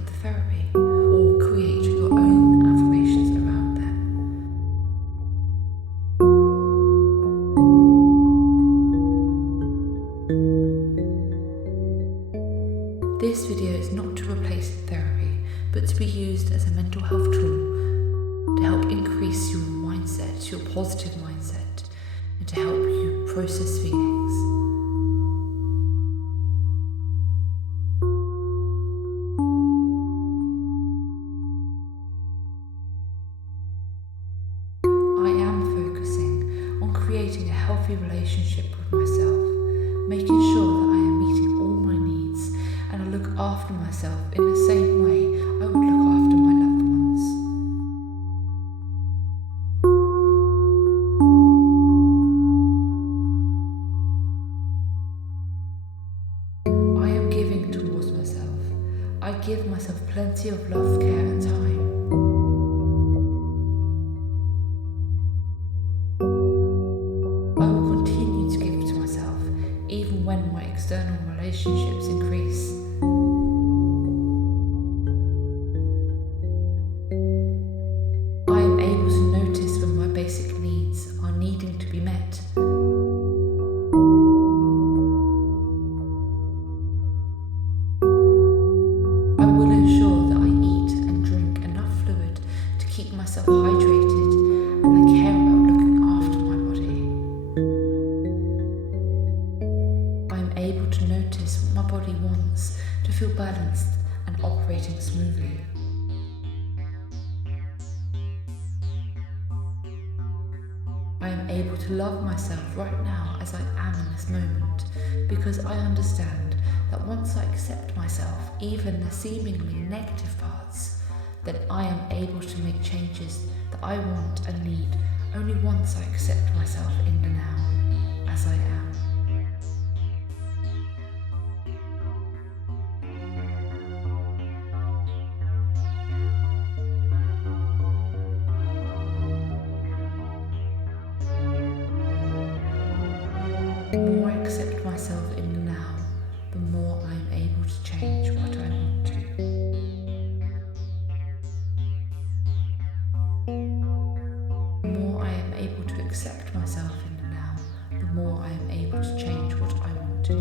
come to therapy, or create your own affirmations around them. This video is not to replace therapy, but to be used as a mental health tool to help increase your mindset, your positive mindset, and to help you process feelings. I am focusing on creating a healthy relationship with myself, making sure that I am meeting all my needs and I look after myself in the same way I would look after my loved ones. I am giving towards myself. I give myself plenty of love, care and time. I will continue to give to myself even when my external relationships increase. I am able to notice when my basic needs are needing to be met. I will ensure that I eat and drink enough fluid to keep myself hydrated, and I care about looking after my body. I am able to notice what my body wants to feel balanced and operating smoothly. I am able to love myself right now as I am in this moment, because I understand that once I accept myself, even the seemingly negative parts, then I am able to make changes that I want and need only once I accept myself in the now, as I am. The more I accept myself in the now, the more I am able to change what I want to. The more I am able to accept myself in the now, the more I am able to change what I want to.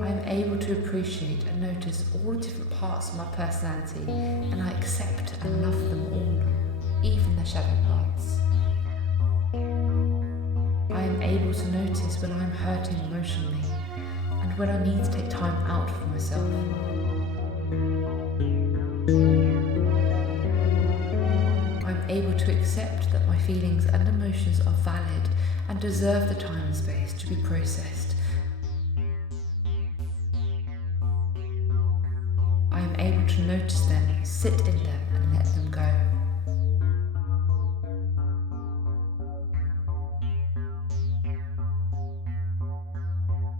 I am able to appreciate and notice all the different parts of my personality, and I accept and love them all, even the shadow parts. I am able to notice when I am hurting emotionally and when I need to take time out for myself. I am able to accept that my feelings and emotions are valid and deserve the time and space to be processed. I am able to notice them, sit in them and let them go.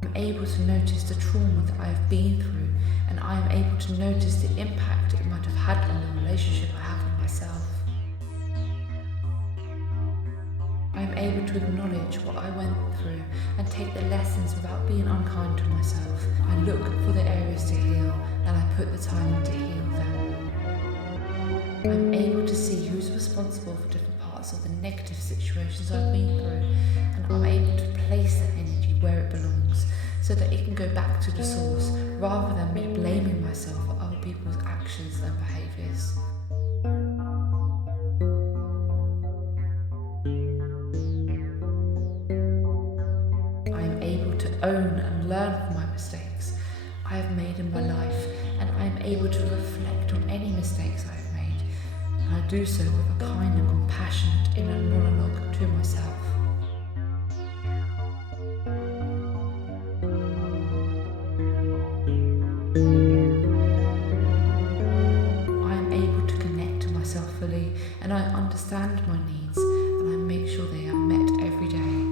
I am able to notice the trauma that I have been through, and I am able to notice the impact it might have had on the relationship I have with myself. I am able to acknowledge what I went through and take the lessons without being unkind to myself. I look for the areas to heal and I put the time in to heal them. I am able to see who's responsible for different parts of the negative situations I've been through, and I'm able to place that energy where it belongs so that it can go back to the source rather than me blaming myself for other people's actions and behaviours. I am able to own and learn from my mistakes I have made in my life, and I am able to reflect on any mistakes I have made, and I do so with a kind and compassionate inner monologue to myself. I am able to connect to myself fully, and I understand my needs, and I make sure they are met every day.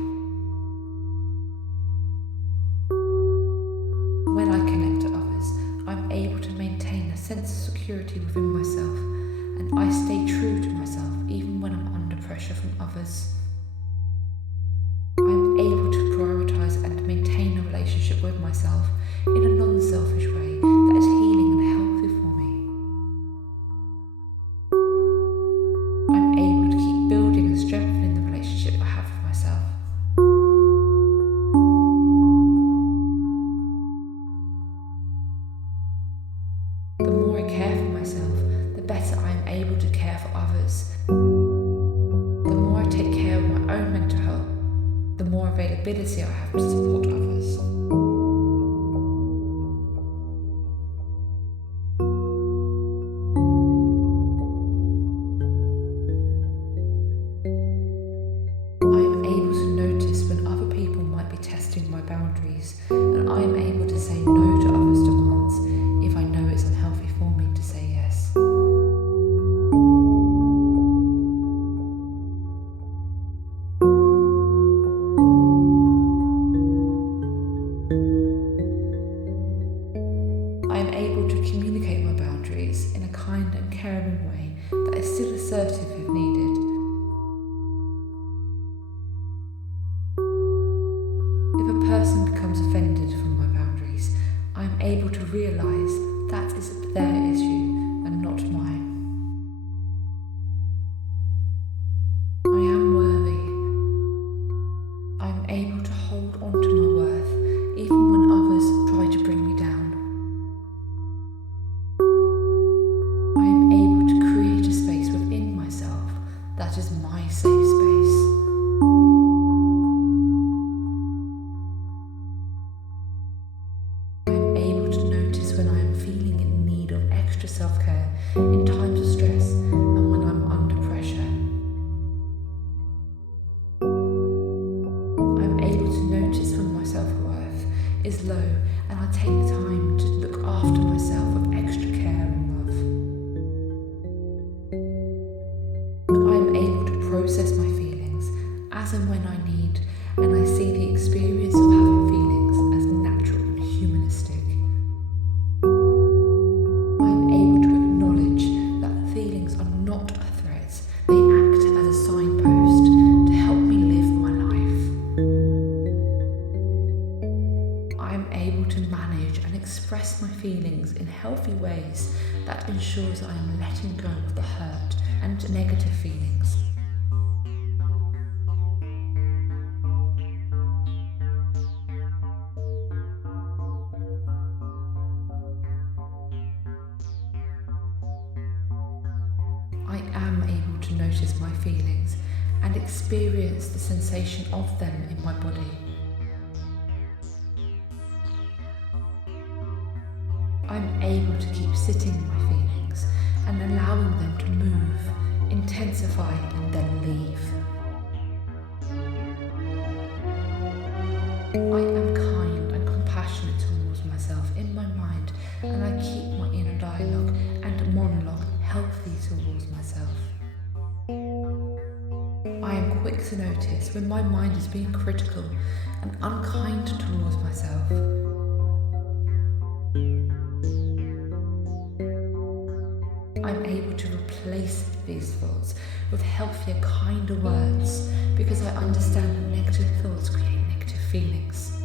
When I connect to others, I'm able to maintain a sense of security within myself, and I stay true to myself even when I'm under pressure from others. I'm able to prioritise and maintain a relationship with myself in a non-selfish way that is healing and healthy for me. I'm able to keep building and strengthening the relationship I have with myself. The more I care for myself, the better I am able to care for others. The more I take care of my own mental health, the more availability I have to support others. I am able to notice when other people might be testing my boundaries, and I am able to say no to others' demands if I know it's unhealthy for me to say yes. I am able to communicate my boundaries in a kind and caring way that is still assertive if needed. If a person becomes offended from my boundaries, I am able to realise that is their issue and not mine. I am worthy. I am able to hold on to my worth even when others try to bring me down. I am able to create a space within myself that is my safe space. I am able to notice when I am feeling in need of extra self-care in times of stress and when I'm under pressure. I am able to notice when my self-worth is low and I take time to look after myself with extra care and love. I am able to process my feelings as and when I need, and I see the experience of having feelings as natural and humanistic. I am able to acknowledge that feelings are not a threat, they act as a signpost to help me live my life. I am able to manage and express my feelings in healthy ways that ensures I am letting go of the hurt and negative feelings. I am able to notice my feelings and experience the sensation of them in my body. I'm able to keep sitting in my feelings and allowing them to move, intensify, and then leave. I am kind and compassionate towards myself in my mind, and I keep my inner dialogue and monologue healthy towards myself. I am quick to notice when my mind is being critical and unkind towards myself. I'm able to replace these thoughts with healthier, kinder words because I understand that negative thoughts create negative feelings.